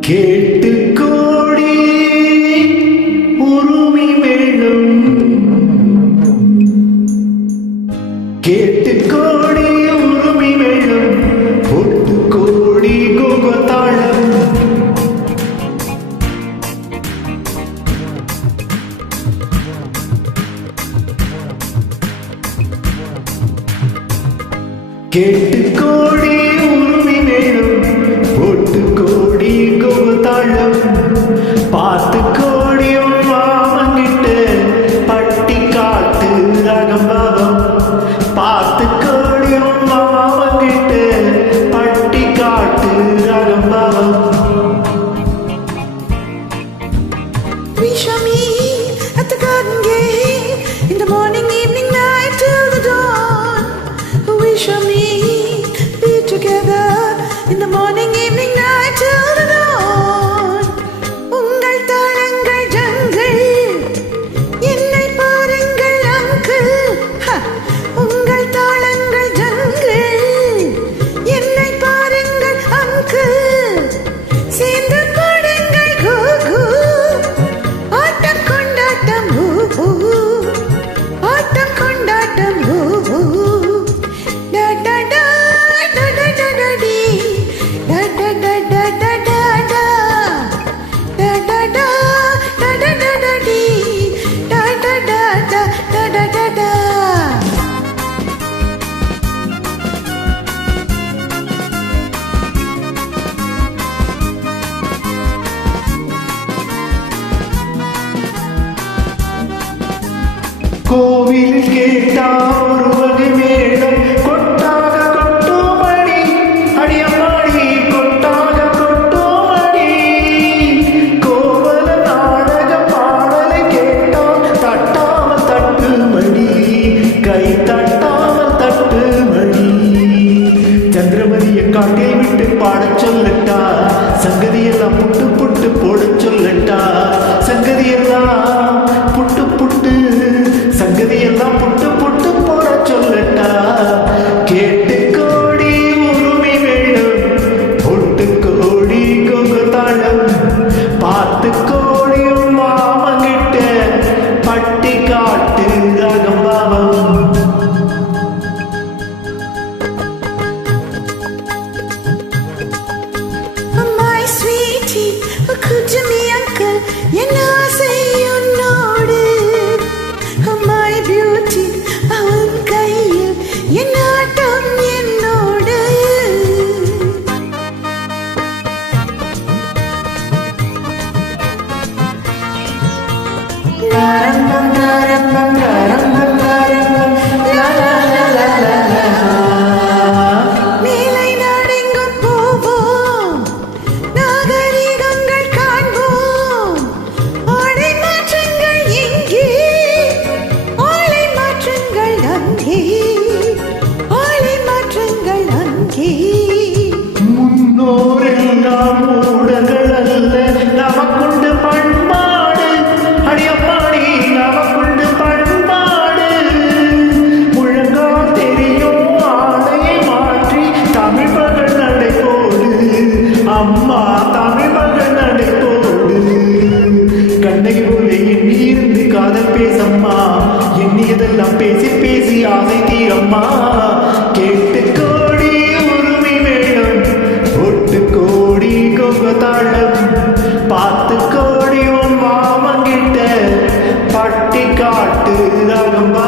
கேட்டு கோடி உருவி மேலும் கேட்டு கோடி உருவி மேலும் பொட்டு கோடி கோகத்தாளம் கேட்டு கோடி We shall meet at the garden gate in the morning, evening, night till the dawn. We shall meet, be together. கோவிலில் கேட்டான் He இதெல்லாம் பேசி பேசி ஆசை தீரம்மா. கேட்டு கோடி உரிமை வேணும். ஒட்டு கோடி கொங்கு தாழம் பார்த்து கோடி உன் மாமங்கிட்ட பட்டி காட்டு ரகம்பா